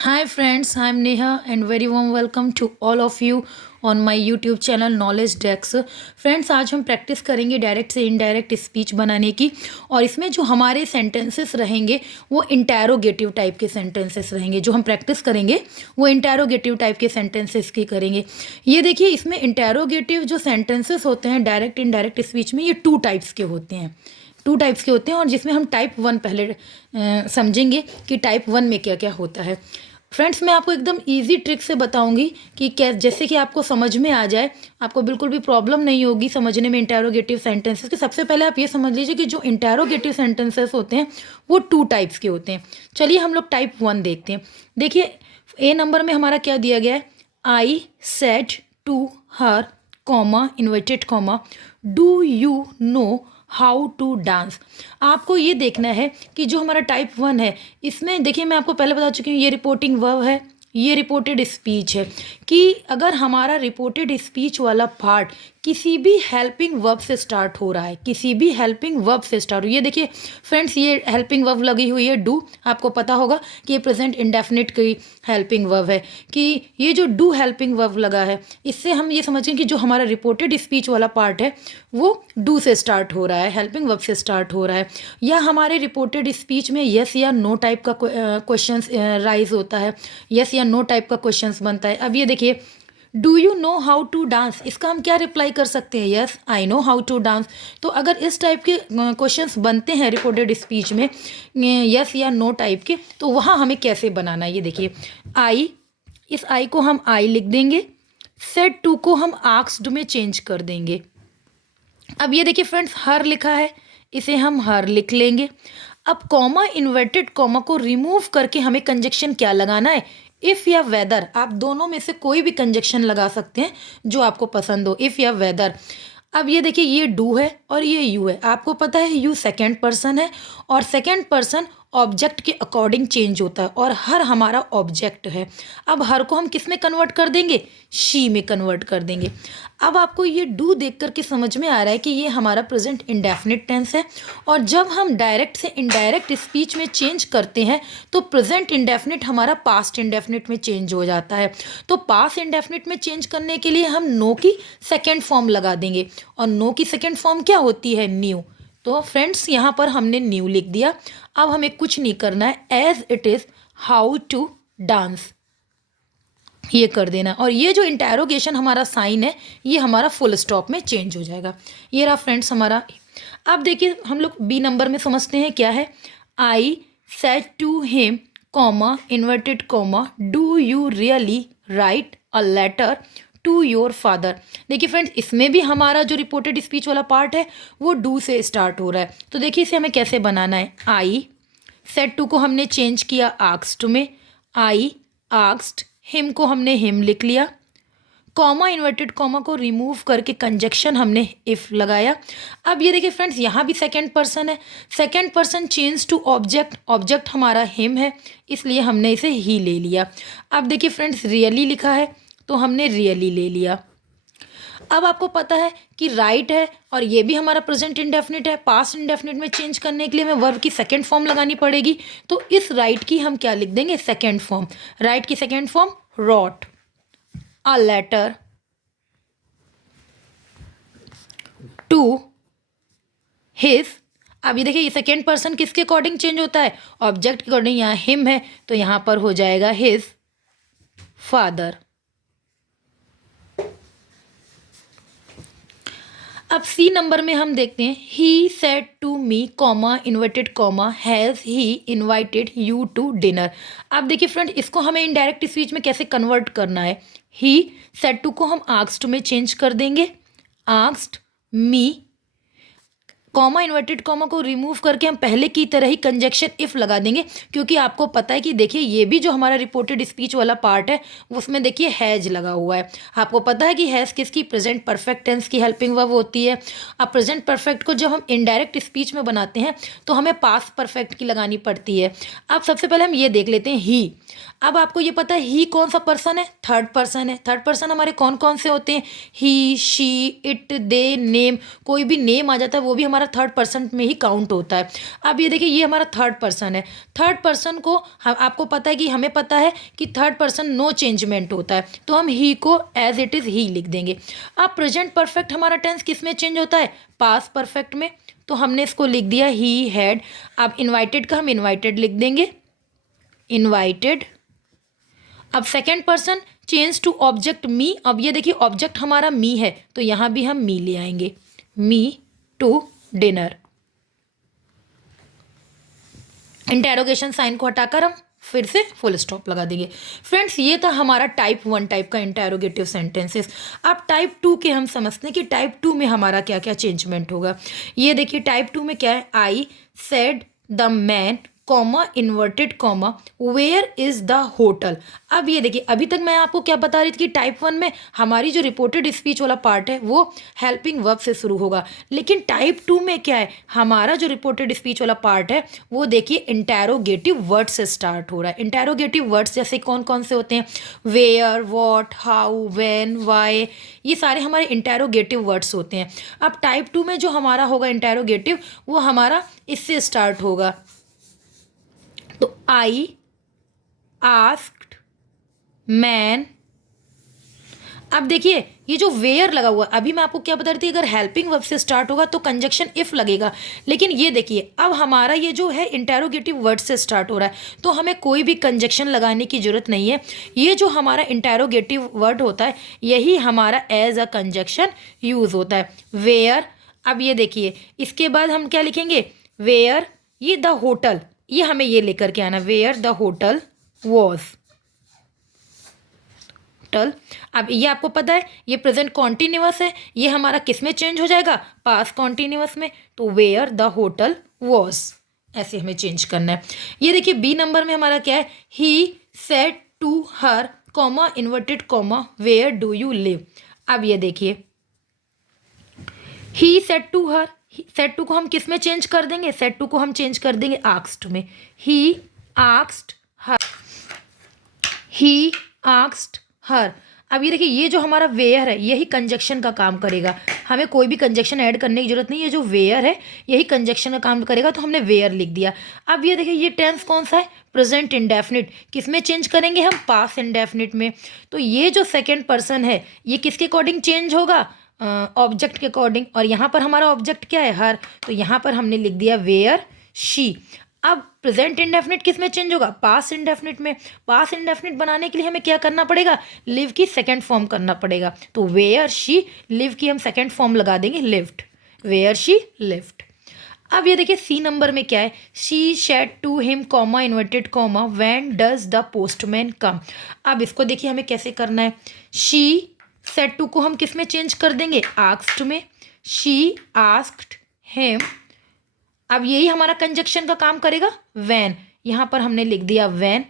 Hi friends, I'm Neha and very warm welcome to all of you on my YouTube channel Knowledge Dex। Friends आज हम practice करेंगे direct से indirect speech बनाने की। और इसमें जो हमारे सेंटेंसेस रहेंगे वो इंटैरोगेटिव टाइप के सेंटेंसेस रहेंगे। जो हम प्रैक्टिस करेंगे वो इंटैरोगेटिव टाइप के सेंटेंसेस की करेंगे। ये देखिए, इसमें इंटैरोगेटिव जो सेंटेंसेस होते हैं डायरेक्ट इनडायरेक्ट स्पीच में, ये टू टाइप्स के होते हैं और जिसमें हम टाइप वन पहले समझेंगे कि टाइप वन में क्या क्या होता है। फ्रेंड्स, मैं आपको एकदम इजी ट्रिक से बताऊंगी कि जैसे कि आपको समझ में आ जाए, आपको बिल्कुल भी प्रॉब्लम नहीं होगी समझने में इंटैरोगेटिव सेंटेंसेस के। सबसे पहले आप ये समझ लीजिए कि जो इंटैरोगेटिव सेंटेंसेस होते हैं वो टू टाइप्स के होते हैं। चलिए हम लोग टाइप वन देखते हैं। देखिए, ए नंबर में हमारा क्या दिया गया है, I said to her comma inverted comma do you know how to dance. आपको ये देखना है कि जो हमारा टाइप वन है इसमें देखिए, मैं आपको पहले बता चुकी हूँ ये रिपोर्टिंग वर्ब है, ये रिपोर्टेड स्पीच है। कि अगर हमारा रिपोर्टेड स्पीच वाला पार्ट किसी भी हेल्पिंग वर्ब से स्टार्ट हो रहा है, किसी भी हेल्पिंग वर्ब से स्टार्ट हो, ये देखिए फ्रेंड्स, ये हेल्पिंग वर्ब लगी हुई है डू। आपको पता होगा कि ये प्रेजेंट इंडेफिनिट की हेल्पिंग वर्ब है। कि ये जो डू हेल्पिंग वर्ब लगा है, इससे हम ये समझें कि जो हमारा रिपोर्टेड स्पीच वाला पार्ट है वो डू से स्टार्ट हो रहा है, हेल्पिंग वर्ब से स्टार्ट हो रहा है। या हमारे रिपोर्टेड स्पीच में यस या नो टाइप का क्वेश्चन राइज होता है, यस या नो टाइप का क्वेश्चन बनता है। अब ये देखिए, do you know how to dance, इसका हम क्या रिप्लाई कर सकते हैं, yes I know how to dance. तो अगर इस टाइप के क्वेश्चंस बनते हैं रिपोर्टेड स्पीच में यस या नो टाइप के, तो वहाँ हमें कैसे बनाना है, ये देखिए आई, इस आई को हम आई लिख देंगे, सेड टू को हम आस्क्ड में चेंज कर देंगे। अब ये देखिए फ्रेंड्स, हर लिखा है, इसे हम हर लिख लेंगे। अब कॉमा इन्वर्टेड कॉमा को रिमूव करके हमें कंजक्शन क्या लगाना है, इफ़ या वेदर। आप दोनों में से कोई भी कंजक्शन लगा सकते हैं जो आपको पसंद हो, इफ़ या वेदर। अब ये देखिए, ये डू है और ये यू है। आपको पता है यू सेकेंड पर्सन है और सेकेंड पर्सन ऑब्जेक्ट के अकॉर्डिंग चेंज होता है और हर हमारा ऑब्जेक्ट है। अब हर को हम किस में कन्वर्ट कर देंगे, शी में कन्वर्ट कर देंगे। अब आपको ये डू देख करके समझ में आ रहा है कि ये हमारा प्रेजेंट इंडेफिनिट टेंस है। और जब हम डायरेक्ट से इनडायरेक्ट स्पीच में चेंज करते हैं तो प्रेजेंट इंडेफिनिट हमारा पास्ट इंडेफिनिट में चेंज हो जाता है। तो पास्ट इंडेफिनिट में चेंज करने के लिए हम नो की सेकेंड फॉर्म लगा देंगे और नो की सेकेंड फॉर्म क्या होती है, न्यू। तो फ्रेंड्स, यहाँ पर हमने न्यू लिख दिया। अब हमें कुछ नहीं करना है, as it is how to dance ये कर देना। और ये जो इंटैरोगेशन हमारा साइन है ये हमारा फुल स्टॉप में चेंज हो जाएगा। ये रहा फ्रेंड्स हमारा। अब देखिए हम लोग बी नंबर में समझते हैं क्या है, I said to him comma inverted comma do you really write a letter to your father. देखिए फ्रेंड्स, इसमें भी हमारा जो रिपोर्टेड स्पीच वाला पार्ट है वो डू से स्टार्ट हो रहा है। तो देखिए इसे हमें कैसे बनाना है, आई सेड टू को हमने चेंज किया आस्क्ड में, आई आस्क्ड, हिम को हमने हिम लिख लिया, कॉमा इन्वर्टेड कॉमा को रिमूव करके कंजक्शन हमने इफ लगाया। अब ये देखिए फ्रेंड्स, यहाँ भी सेकंड पर्सन है, second person change to object, object हमारा हिम है इसलिए हमने इसे ही ले लिया। अब देखिए फ्रेंड्स, रियली लिखा है तो हमने रियली ले लिया। अब आपको पता है कि राइट है और ये भी हमारा प्रेजेंट इंडेफिनिट है, पास्ट इंडेफिनिट में चेंज करने के लिए हमें वर्ब की सेकंड फॉर्म लगानी पड़ेगी। तो इस राइट की हम क्या लिख देंगे, सेकंड फॉर्म। राइट की second form wrote a letter to his. अब ये देखिए, ये सेकेंड पर्सन किसके अकॉर्डिंग चेंज होता है, ऑब्जेक्ट के अकॉर्डिंग। यहाँ हिम है तो यहाँ पर हो जाएगा हिज फादर। अब सी नंबर में हम देखते हैं, he said to me comma inverted comma has he invited you to dinner. अब देखिए फ्रेंड, इसको हमें इनडायरेक्ट स्पीच में कैसे कन्वर्ट करना है, ही सेड टू को हम आस्क्ड में चेंज कर देंगे, asked me, comma inverted comma को रिमूव करके हम पहले की तरह ही कंजक्शन इफ लगा देंगे। क्योंकि आपको पता है कि देखिए ये भी जो हमारा रिपोर्टेड स्पीच वाला पार्ट है उसमें देखिए हैज लगा हुआ है। आपको पता है कि हैज किसकी, प्रेजेंट परफेक्ट टेंस की हेल्पिंग वर्ब होती है। अब प्रेजेंट परफेक्ट को जब हम इनडायरेक्ट स्पीच में बनाते हैं तो हमें पास्ट परफेक्ट की लगानी पड़ती है। अब सबसे पहले हम ये देख लेते हैं ही। अब आपको ये पता है ही कौन सा पर्सन है, थर्ड पर्सन है। थर्ड पर्सन हमारे कौन कौन से होते हैं, ही, शी, इट, दे, नेम, कोई भी नेम आ जाता है वो भी हमारा थर्ड पर्सन में ही काउंट होता है। अब ये देखिए ये हमारा थर्ड पर्सन है। थर्ड पर्सन को हम आपको पता है कि हमें पता है कि थर्ड पर्सन नो चेंजमेंट होता है, तो हम ही को एज इट इज़ ही लिख देंगे। अब प्रेजेंट परफेक्ट हमारा टेंस किस में चेंज होता है, पास्ट परफेक्ट में, तो हमने इसको लिख दिया ही हैड। अब इनवाइटेड का हम इनवाइटेड लिख देंगे, इनवाइटेड। अब second person change to object me. अब ये देखिए ऑब्जेक्ट हमारा मी है, तो यहाँ भी हम मी ले आएंगे, me to dinner. Interrogation sign को हटाकर हम फिर से फुल स्टॉप लगा देंगे। फ्रेंड्स ये था हमारा टाइप 1 टाइप का इंटेरोगेटिव सेंटेंसेस। अब टाइप 2 के हम समझते हैं कि टाइप 2 में हमारा क्या क्या चेंजमेंट होगा। ये देखिए टाइप 2 में क्या है, I said the man comma inverted comma where is the hotel. अब ये देखिए अभी तक मैं आपको क्या बता रही थी कि टाइप 1 में हमारी जो रिपोर्टेड स्पीच वाला पार्ट है वो हेल्पिंग वर्ब से शुरू होगा, लेकिन टाइप 2 में क्या है, हमारा जो रिपोर्टेड स्पीच वाला पार्ट है वो देखिए इंटेरोगेटिव वर्ड से स्टार्ट हो रहा है। इंटेरोगेटिव वर्ड्स जैसे कौन कौन से होते हैं, where, what, how, when, why, ये सारे हमारे इंटेरोगेटिव वर्ड्स होते हैं। अब टाइप 2 में जो हमारा होगा इंटेरोगेटिव वो हमारा इससे स्टार्ट होगा, तो आई आस्क्ड मैन। अब देखिए ये जो वेयर लगा हुआ, अभी मैं आपको क्या बता रही थी, अगर हेल्पिंग वर्ब से स्टार्ट होगा तो कंजक्शन इफ लगेगा, लेकिन ये देखिए अब हमारा ये जो है इंटेरोगेटिव वर्ड से स्टार्ट हो रहा है, तो हमें कोई भी कंजक्शन लगाने की जरूरत नहीं है। ये जो हमारा इंटेरोगेटिव वर्ड होता है यही हमारा एज अ कंजक्शन यूज होता है, वेयर। अब ये देखिए इसके बाद हम क्या लिखेंगे, वेयर, ये द होटल, ये हमें ये लेकर के आना, where the hotel was hotel. अब ये आपको पता है ये प्रेजेंट कॉन्टिन्यूअस है, ये हमारा किस में चेंज हो जाएगा, पास्ट कॉन्टिन्यूअस में, तो वेयर द होटल वॉज, ऐसे हमें चेंज करना है। ये देखिए बी नंबर में हमारा क्या है, he said to her comma inverted comma where do you live. अब ये देखिए he said to her, said to को हम किस में चेंज कर देंगे, सेड टू को हम चेंज कर देंगे आस्क्ड में, he asked her, he asked her. अब ये देखिए ये जो हमारा वेयर है यही कंजक्शन का काम करेगा, हमें कोई भी कंजक्शन ऐड करने की जरूरत नहीं है, ये जो वेयर है यही कंजक्शन का काम करेगा, तो हमने वेयर लिख दिया। अब ये देखिए ये टेंस कौन सा है, प्रेजेंट इंडेफिनिट, किस में चेंज करेंगे हम, पास्ट इंडेफिनिट में। तो ये जो सेकेंड पर्सन है ये किसके अकॉर्डिंग चेंज होगा, ऑब्जेक्ट के अकॉर्डिंग, और यहाँ पर हमारा ऑब्जेक्ट क्या है, हर, तो यहाँ पर हमने लिख दिया वेयर शी। अब प्रेजेंट इंडेफिनिट किस में चेंज होगा, पास्ट इंडेफिनिट में। पास्ट इंडेफिनिट बनाने के लिए हमें क्या करना पड़ेगा, लिव की सेकंड फॉर्म करना पड़ेगा, तो वेयर शी, लिव की हम सेकंड फॉर्म लगा देंगे लिव्ड, वेयर शी लिव्ड। अब ये देखिए सी नंबर में क्या है, she said to him comma inverted comma when does the postman come. अब इसको देखिए हमें कैसे करना है, शी सेड टू को हम किस में चेंज कर देंगे, आस्क्ड में, शी आस्क्ड हिम। अब यही हमारा कंजक्शन का काम करेगा, व्हेन, यहाँ पर हमने लिख दिया व्हेन।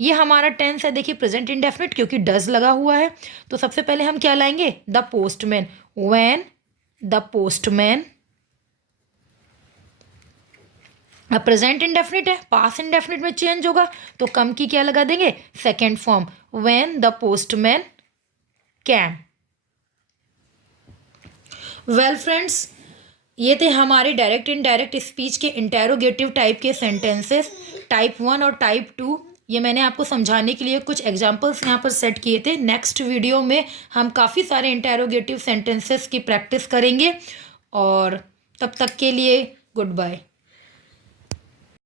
ये हमारा टेंस है देखिए प्रेजेंट इंडेफिनिट, क्योंकि डज लगा हुआ है, तो सबसे पहले हम क्या लाएंगे, the postman, when the postman. अब प्रेजेंट इंडेफिनिट है, पास्ट इंडेफिनिट में चेंज होगा, तो कम की क्या लगा देंगे, second form, when the postman came. Well friends ये थे हमारे डायरेक्ट इनडायरेक्ट स्पीच के इंटेरोगेटिव टाइप के सेंटेंसेस, टाइप 1 और टाइप 2। ये मैंने आपको समझाने के लिए कुछ एग्जांपल्स यहाँ पर सेट किए थे। नेक्स्ट वीडियो में हम काफ़ी सारे इंटेरोगेटिव सेंटेंसेस की प्रैक्टिस करेंगे, और तब तक के लिए गुड बाय।